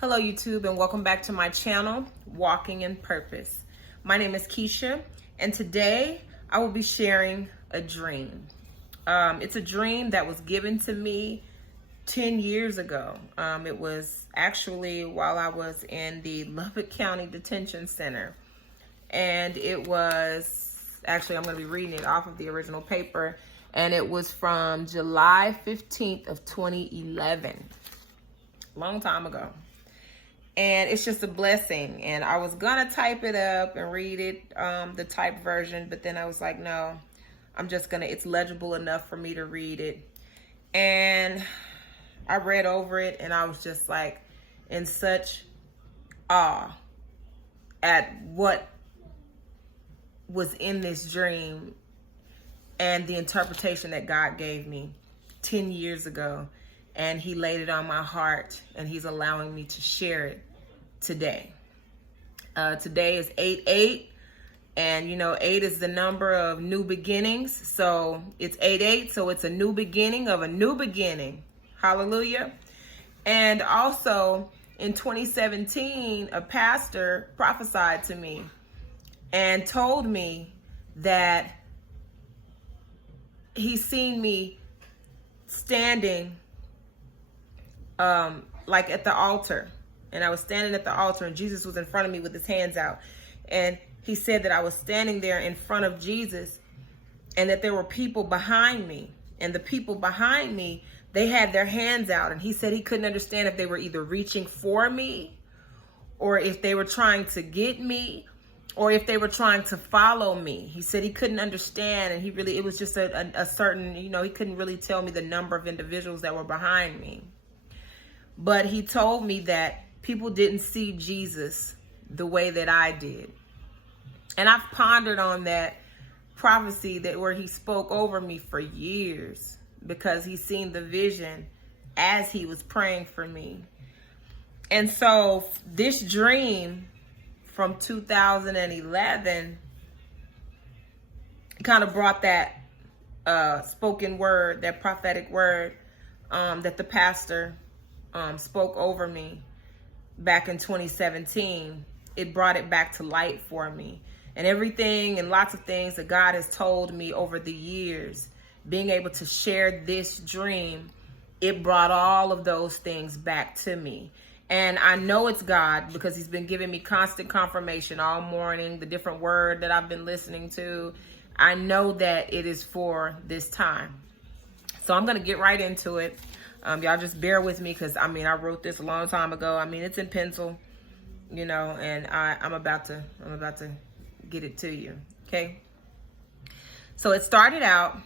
Hello YouTube, and welcome back to my channel, Walking in Purpose. My name is Keisha, and today I will be sharing a dream. It's a dream that was given to me 10 years ago. It was actually while I was in the Lubbock County Detention Center. And it was, actually I'm going to be reading it off of the original paper, and it was from July 15th of 2011. Long time ago. And it's just a blessing. And I was gonna type it up and read it, the typed version, but then I was like, no, it's legible enough for me to read it. And I read over it, and I was just like in such awe at what was in this dream and the interpretation that God gave me 10 years ago. And he laid it on my heart, and he's allowing me to share it today. Today is 8/8, and you know, 8 is the number of new beginnings. So it's 8/8, so it's a new beginning of a new beginning. Hallelujah. And also in 2017, a pastor prophesied to me and told me that he's seen me standing like at the altar, and I was standing at the altar, and Jesus was in front of me with his hands out, and he said that I was standing there in front of Jesus, and that there were people behind me, and the people behind me, they had their hands out, and he said he couldn't understand if they were either reaching for me, or if they were trying to get me, or if they were trying to follow me. He said he couldn't understand, and it was just a certain, you know, he couldn't really tell me the number of individuals that were behind me. But he told me that people didn't see Jesus the way that I did. And I've pondered on that prophecy where he spoke over me for years, because he's seen the vision as he was praying for me. And so this dream from 2011 kind of brought that spoken word, that prophetic word that the pastor spoke over me back in 2017. It brought it back to light for me, and everything and lots of things that God has told me over the years, being able to share this dream, it brought all of those things back to me. And I know it's God, because he's been giving me constant confirmation all morning, the different word that I've been listening to. I know that it is for this time. So I'm going to get right into it. Y'all just bear with me, because I wrote this a long time ago. It's in pencil, you know, and I'm about to get it to you. Okay. So it started out,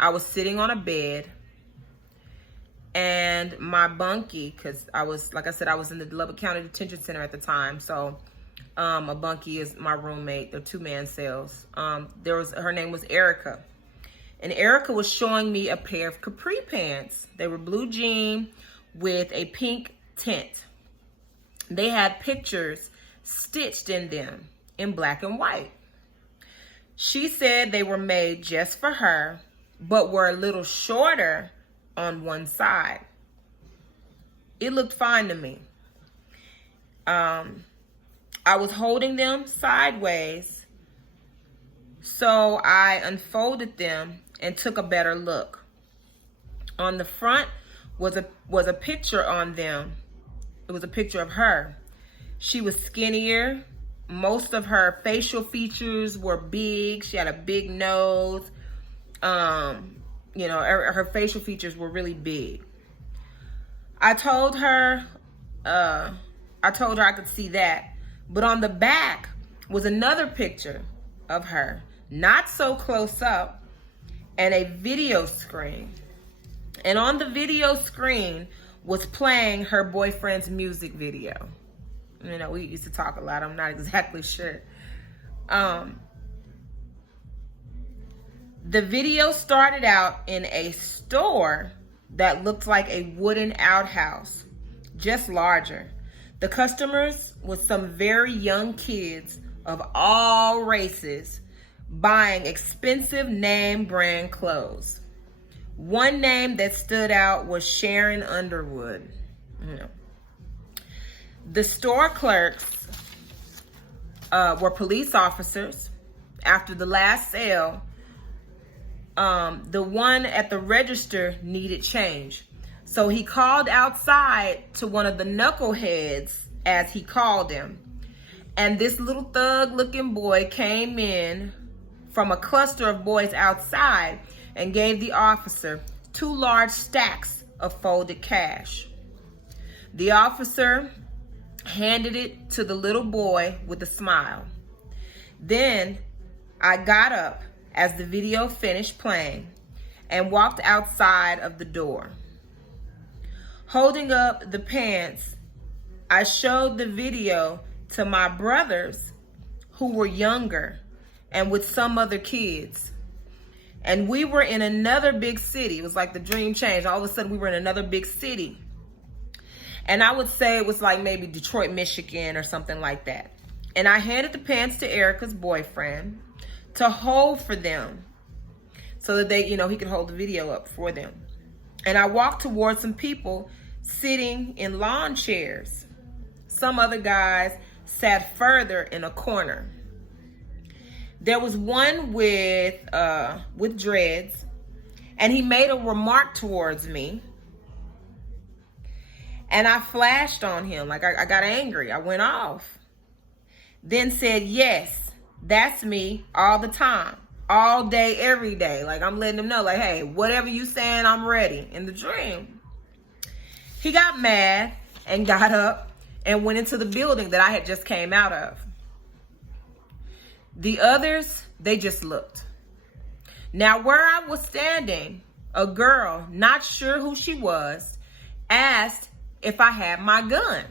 I was sitting on a bed, and my bunkie, because like I said, I was in the Lubbock County Detention Center at the time. So a bunkie is my roommate. They're 2-man cells. Her name was Erica. And Erica was showing me a pair of capri pants. They were blue jean with a pink tint. They had pictures stitched in them in black and white. She said they were made just for her, but were a little shorter on one side. It looked fine to me. I was holding them sideways, so I unfolded them and took a better look. On the front was a picture on them. It was a picture of her. She was skinnier. Most of her facial features were big. She had a big nose. You know, her facial features were really big. I told her I could see that. But on the back was another picture of her, not so close up, and a video screen. And on the video screen was playing her boyfriend's music video. You know, we used to talk a lot. I'm not exactly sure. The video started out in a store that looked like a wooden outhouse, just larger. The customers were some very young kids of all races buying expensive name brand clothes. One name that stood out was Sharon Underwood. You know. The store clerks were police officers. After the last sale, the one at the register needed change. So he called outside to one of the knuckleheads, as he called him. And this little thug looking boy came in from a cluster of boys outside and gave the officer 2 large stacks of folded cash. The officer handed it to the little boy with a smile. Then I got up as the video finished playing and walked outside of the door. Holding up the pants, I showed the video to my brothers who were younger and with some other kids. And we were in another big city. It was like the dream changed. All of a sudden we were in another big city. And I would say it was like maybe Detroit, Michigan or something like that. And I handed the pants to Erica's boyfriend to hold for them so that they, he could hold the video up for them. And I walked towards some people sitting in lawn chairs. Some other guys sat further in a corner. There was one with dreads, and he made a remark towards me. And I flashed on him, like I got angry. I went off. Then said, yes, that's me all the time, all day, every day. Like I'm letting him know, like, hey, whatever you saying, I'm ready in the dream. He got mad and got up and went into the building that I had just came out of. The others, they just looked. Now where I was standing, a girl, not sure who she was, asked if I had my gun.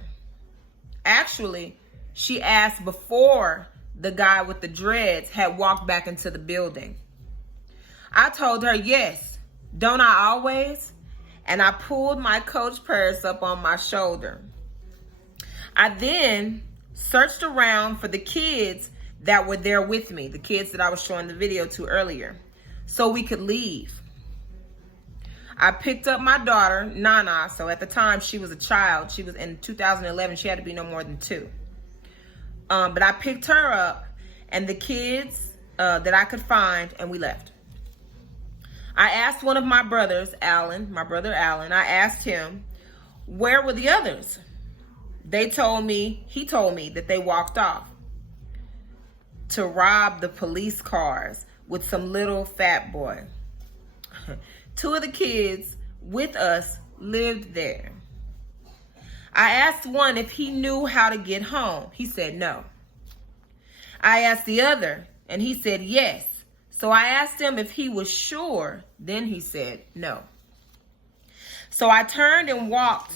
Actually, she asked before the guy with the dreads had walked back into the building. I told her, yes, don't I always? And I pulled my Coach purse up on my shoulder. I then searched around for the kids that were there with me, the kids that I was showing the video to earlier, so we could leave. I picked up my daughter, Nana. So at the time, she was a child. She was in 2011. She had to be no more than 2. But I picked her up and the kids that I could find, and we left. I asked one of my brothers, Alan, my brother Alan, I asked him, where were the others? He told me that they walked off to rob the police cars with some little fat boy. 2 of the kids with us lived there. I asked one if he knew how to get home. He said no. I asked the other, and he said yes. So I asked him if he was sure. Then he said no. So I turned and walked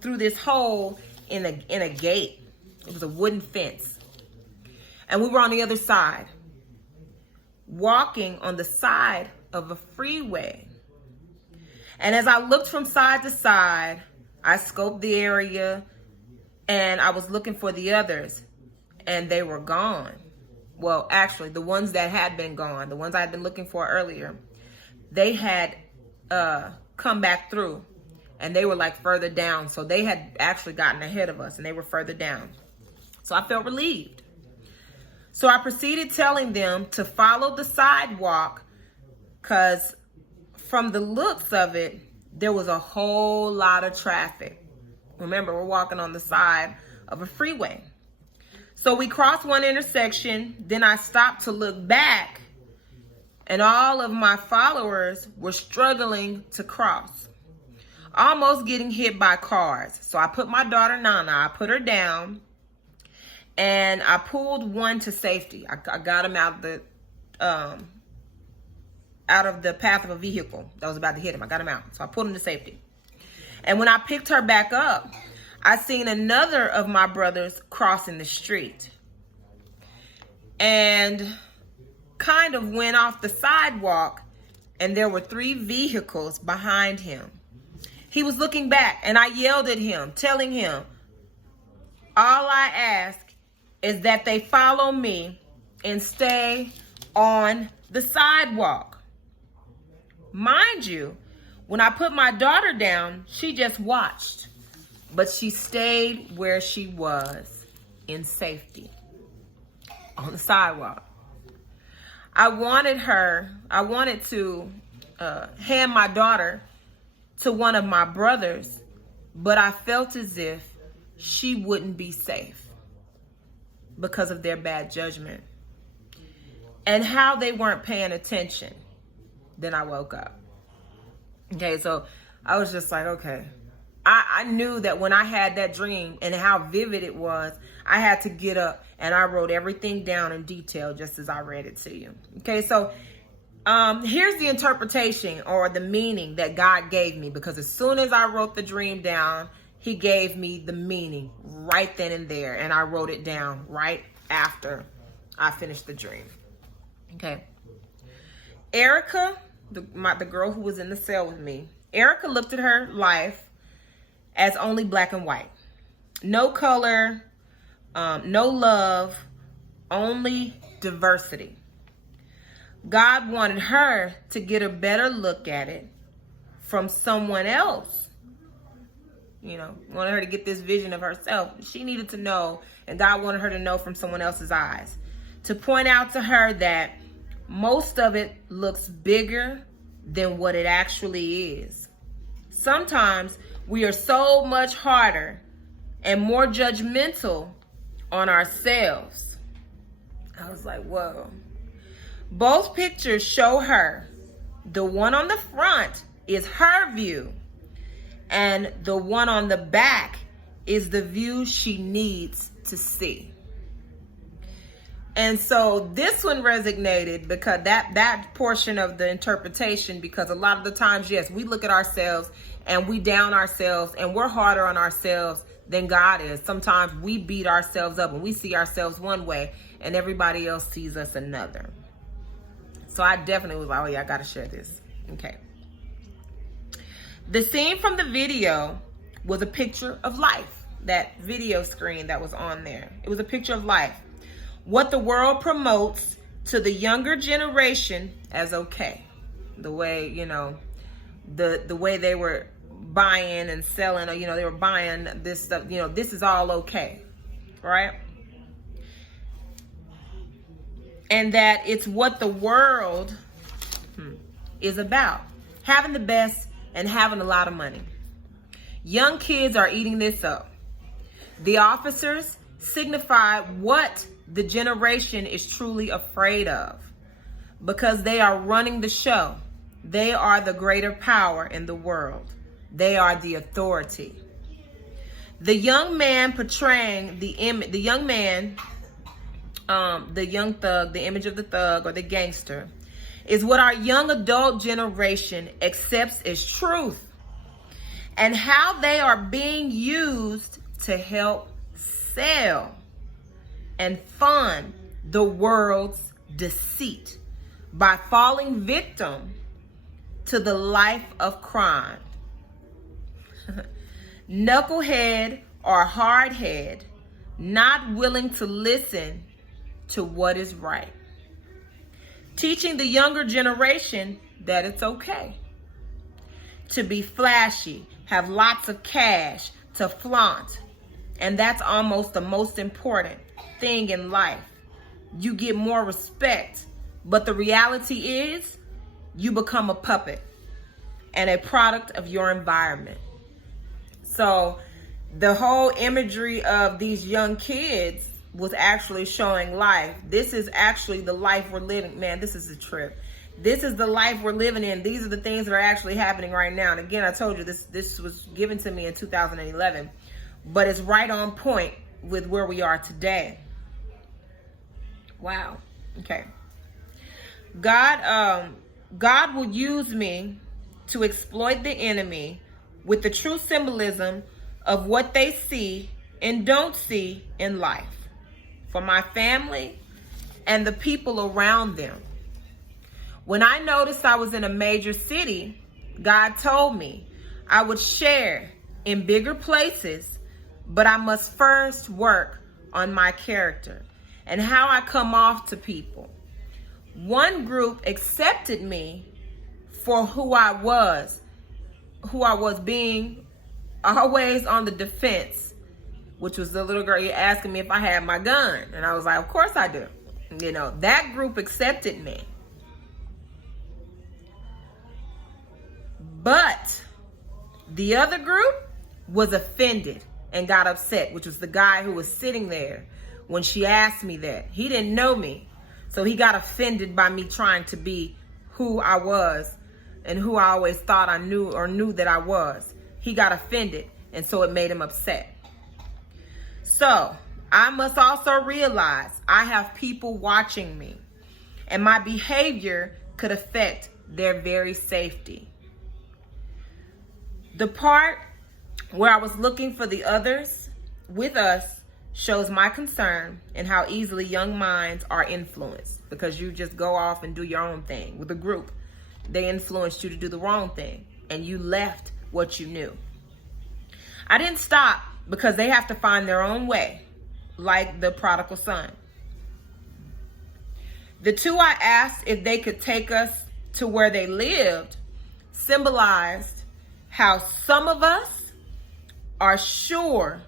through this hole in a gate. It was a wooden fence. And we were on the other side, walking on the side of a freeway. And as I looked from side to side, I scoped the area and I was looking for the others, and they were gone. Well, actually, the ones that had been gone, the ones I had been looking for earlier, they had come back through, and they were like further down. So they had actually gotten ahead of us, and they were further down. So I felt relieved. So I proceeded telling them to follow the sidewalk, because from the looks of it, there was a whole lot of traffic. Remember, we're walking on the side of a freeway. So we crossed one intersection, then I stopped to look back, and all of my followers were struggling to cross, almost getting hit by cars. So I put my daughter Nana, I put her down, and I pulled one to safety. I got him out of the path of a vehicle that was about to hit him. I got him out. So I pulled him to safety. And when I picked her back up, I seen another of my brothers crossing the street and kind of went off the sidewalk, and there were 3 vehicles behind him. He was looking back, and I yelled at him, telling him, all I ask is that they follow me and stay on the sidewalk. Mind you, when I put my daughter down, she just watched. but she stayed where she was in safety on the sidewalk. I wanted to hand my daughter to one of my brothers, but I felt as if she wouldn't be safe because of their bad judgment and how they weren't paying attention. Then I woke up. Okay, so I was just like, okay. I knew that when I had that dream and how vivid it was, I had to get up and I wrote everything down in detail just as I read it to you. Okay, so here's the interpretation or the meaning that God gave me, because as soon as I wrote the dream down, he gave me the meaning right then and there, and I wrote it down right after I finished the dream. Okay. Erica, the girl who was in the cell with me, Erica looked at her life as only black and white. No color, no love, only diversity. God wanted her to get a better look at it from someone else. You know, wanted her to get this vision of herself. She needed to know, and God wanted her to know from someone else's eyes. To point out to her that most of it looks bigger than what it actually is. Sometimes we are so much harder and more judgmental on ourselves. I was like, whoa. Both pictures show her. The one on the front is her view, and the one on the back is the view she needs to see. And so this one resonated because that portion of the interpretation, because a lot of the times, yes, we look at ourselves and we down ourselves and we're harder on ourselves than God is. Sometimes we beat ourselves up and we see ourselves one way and everybody else sees us another. So I definitely was like, oh yeah, I got to share this. Okay. The scene from the video was a picture of life. That video screen that was on there. It was a picture of life. What the world promotes to the younger generation as okay. The way, you know, the way they were buying and selling, or, you know, they were buying this stuff, you know, this is all okay, right? And that it's what the world is about. Having the best and having a lot of money. Young kids are eating this up. The officers signify what the generation is truly afraid of, because they are running the show. They are the greater power in the world. They are the authority. The young man portraying the young thug, the image of the thug or the gangster, is what our young adult generation accepts as truth, and how they are being used to help sell and fund the world's deceit by falling victim to the life of crime. Knucklehead or hardhead, not willing to listen to what is right. Teaching the younger generation that it's okay to be flashy, have lots of cash, to flaunt. And that's almost the most important thing in life. You get more respect, but the reality is you become a puppet and a product of your environment. So the whole imagery of these young kids was actually showing life. This is actually the life we're living. Man, this is a trip. This is the life we're living in. These are the things that are actually happening right now. And again, I told you this was given to me in 2011, but it's right on point with where we are today. Wow. Okay. God will use me to exploit the enemy with the true symbolism of what they see and don't see in life for my family and the people around them. When I noticed I was in a major city, God told me I would share in bigger places, but I must first work on my character and how I come off to people. One group accepted me for who I was being always on the defense, which was the little girl asking me if I had my gun. And I was like, of course I do. You know, that group accepted me. But the other group was offended and got upset, which was the guy who was sitting there when she asked me that. He didn't know me. So he got offended by me trying to be who I was and who I always thought I knew or knew that I was. He got offended, and so it made him upset. So I must also realize I have people watching me, and my behavior could affect their very safety. The part where I was looking for the others with us shows my concern and how easily young minds are influenced, because you just go off and do your own thing with a group. They influenced you to do the wrong thing, and you left what you knew. I didn't stop because they have to find their own way, like the prodigal son. The two I asked if they could take us to where they lived symbolized how some of us are sure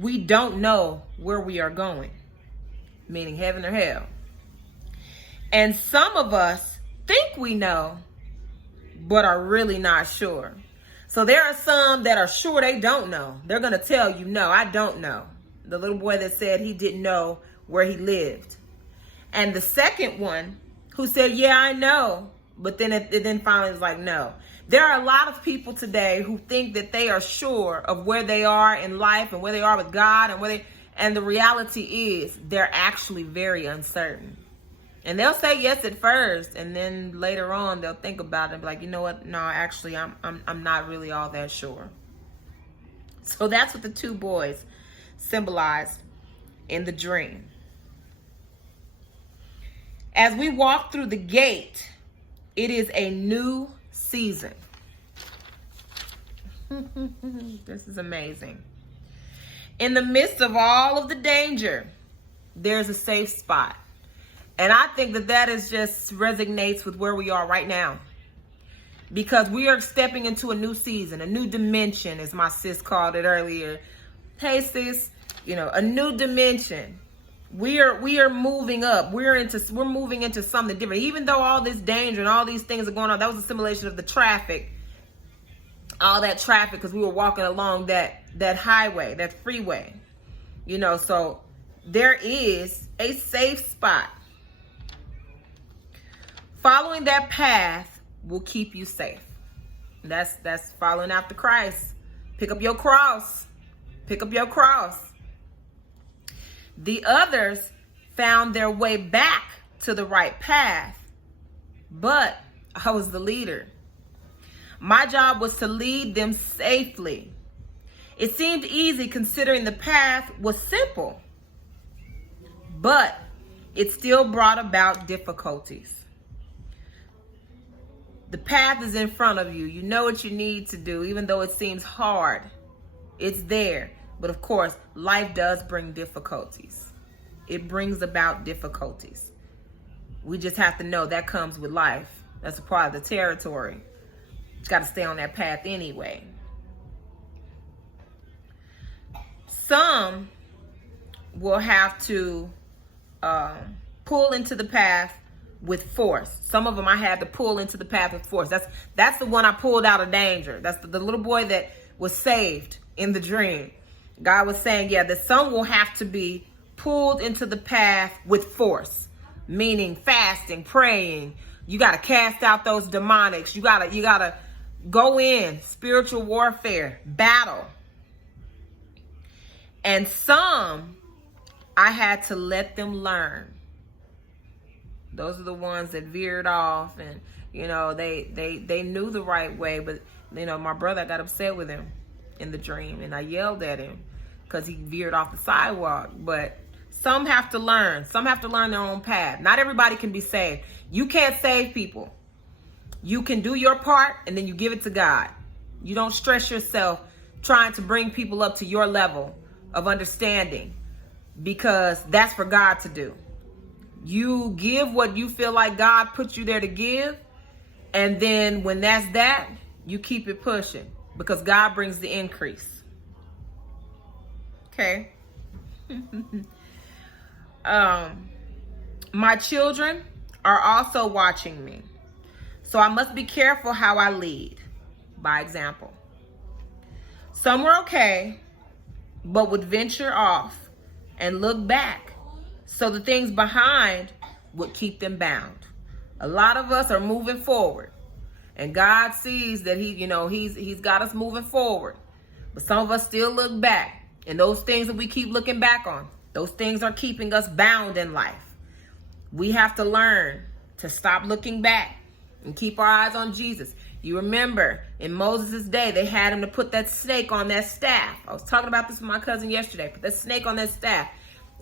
we don't know where we are going, meaning heaven or hell. And some of us think we know, but are really not sure. So there are some that are sure they don't know. They're going to tell you, no, I don't know. The little boy that said he didn't know where he lived. And the second one who said, yeah, I know. But then finally was like, no. There are a lot of people today who think that they are sure of where they are in life and where they are with God, and the reality is they're actually very uncertain. And they'll say yes at first, and then later on they'll think about it and be like, you know what? No, actually, I'm not really all that sure. So that's what the two boys symbolized in the dream. As we walk through the gate, it is a new season. This is amazing. In the midst of all of the danger, there's a safe spot. And I think that is just resonates with where we are right now. Because we are stepping into a new season, a new dimension, as my sis called it earlier. Hey sis, a new dimension. We are moving up. We're moving into something different. Even though all this danger and all these things are going on, that was a simulation of the traffic. All that traffic, because we were walking along that highway, that freeway. So there is a safe spot. Following that path will keep you safe. That's following after Christ. Pick up your cross. Pick up your cross. The others found their way back to the right path, but I was the leader. My job was to lead them safely. It seemed easy considering the path was simple, but it still brought about difficulties. The path is in front of you. You know what you need to do, even though it seems hard. It's there. But of course, life does bring difficulties. It brings about difficulties. We just have to know that comes with life. That's a part of the territory. You got to stay on that path anyway. Some will have to pull into the path with force. Some of them I had to pull into the path with force. That's the one I pulled out of danger. That's the little boy that was saved in the dream. God was saying, yeah, that some will have to be pulled into the path with force, meaning fasting, praying. You got to cast out those demonics. You got to go in spiritual warfare, battle. And some I had to let them learn. Those are the ones that veered off, and they knew the right way, but my brother got upset with him in the dream, and I yelled at him because he veered off the sidewalk. But some have to learn. Some have to learn their own path. Not everybody can be saved. You can't save people. You can do your part, and then you give it to God. You don't stress yourself trying to bring people up to your level of understanding, because that's for God to do. You give what you feel like God put you there to give, and then when that's that, you keep it pushing. because God brings the increase. Okay. My children are also watching me, so I must be careful how I lead by example. Some were okay, but would venture off and look back, so the things behind would keep them bound. A lot of us are moving forward, and God sees that He's got us moving forward, but some of us still look back. And those things that we keep looking back on, those things are keeping us bound in life. We have to learn to stop looking back and keep our eyes on Jesus. You remember in Moses' day, they had him to put that snake on that staff. I was talking about this with my cousin yesterday. Put that snake on that staff.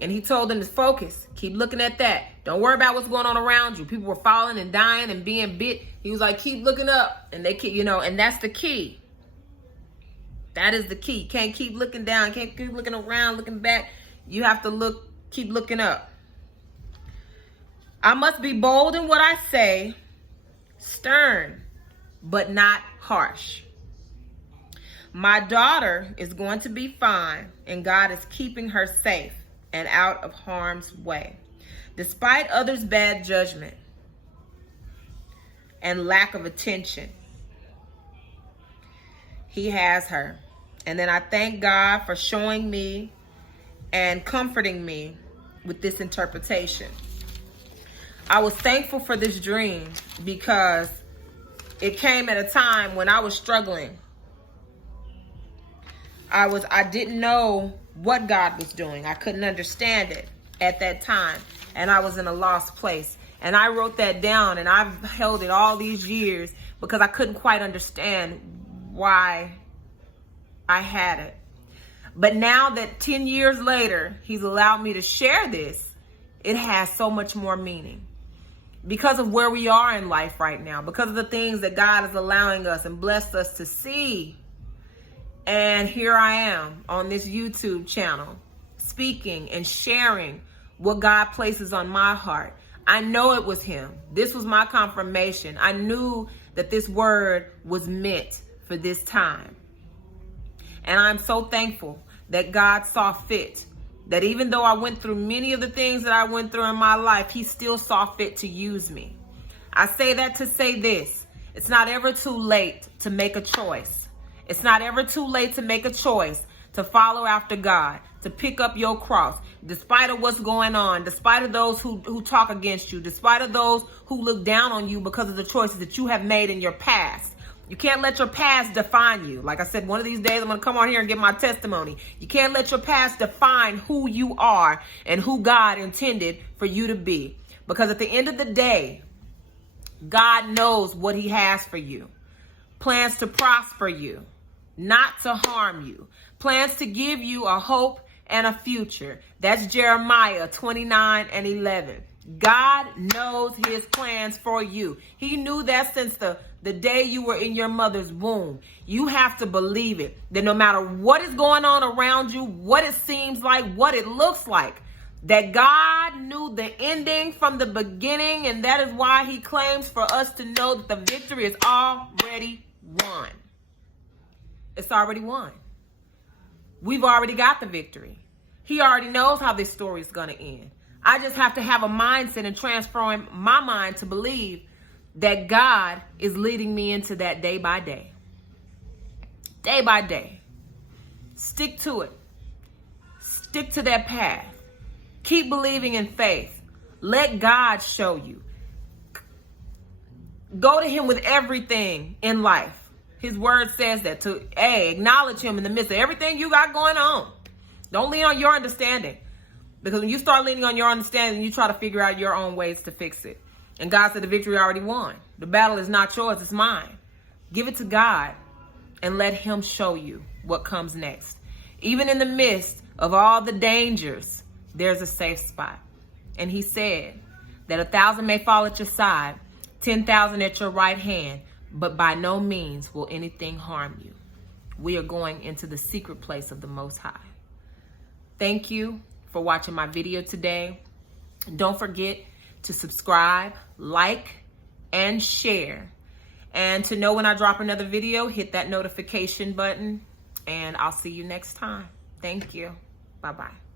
And he told them to focus. Keep looking at that. Don't worry about what's going on around you. People were falling and dying and being bit. He was like, keep looking up. And they keep, and that's the key. That is the key. You can't keep looking down. You can't keep looking around, looking back. You have to keep looking up. I must be bold in what I say, stern, but not harsh. My daughter is going to be fine, and God is keeping her safe and out of harm's way. Despite others' bad judgment and lack of attention, He has her. And then I thank God for showing me and comforting me with this interpretation. I was thankful for this dream because it came at a time when I was struggling. I didn't know what God was doing. I couldn't understand it at that time. And I was in a lost place. And I wrote that down, and I've held it all these years because I couldn't quite understand why I had it. But now that 10 years later, He's allowed me to share this, it has so much more meaning. Because of where we are in life right now, because of the things that God is allowing us and blessed us to see. And here I am on this YouTube channel, speaking and sharing what God places on my heart. I know it was Him. This was my confirmation. I knew that this word was meant for this time. And I'm so thankful that God saw fit, that even though I went through many of the things that I went through in my life, He still saw fit to use me. I say that to say this: it's not ever too late to make a choice. It's not ever too late to make a choice to follow after God, to pick up your cross, despite of what's going on, despite of those who talk against you, despite of those who look down on you because of the choices that you have made in your past. You can't let your past define you. Like I said, one of these days I'm going to come on here and give my testimony. You can't let your past define who you are and who God intended for you to be. Because at the end of the day, God knows what He has for you. Plans to prosper you, not to harm you. Plans to give you a hope and a future. That's Jeremiah 29:11. God knows His plans for you. He knew that since the day you were in your mother's womb. You have to believe it, that no matter what is going on around you, what it seems like, what it looks like, that God knew the ending from the beginning, and that is why He claims for us to know that the victory is already won. It's already won. We've already got the victory. He already knows how this story is going to end. I just have to have a mindset and transform my mind to believe that God is leading me into that day by day. Day by day. Stick to it. Stick to that path. Keep believing in faith. Let God show you. Go to Him with everything in life. His word says that to acknowledge Him in the midst of everything you got going on. Don't lean on your understanding. Because when you start leaning on your understanding, you try to figure out your own ways to fix it. And God said the victory already won. The battle is not yours, it's mine. Give it to God and let Him show you what comes next. Even in the midst of all the dangers, there's a safe spot. And He said that 1,000 may fall at your side, 10,000 at your right hand, but by no means will anything harm you. We are going into the secret place of the Most High. Thank you for watching my video today. Don't forget to subscribe, like, and share. And to know when I drop another video, hit that notification button, and I'll see you next time. Thank you. Bye-bye.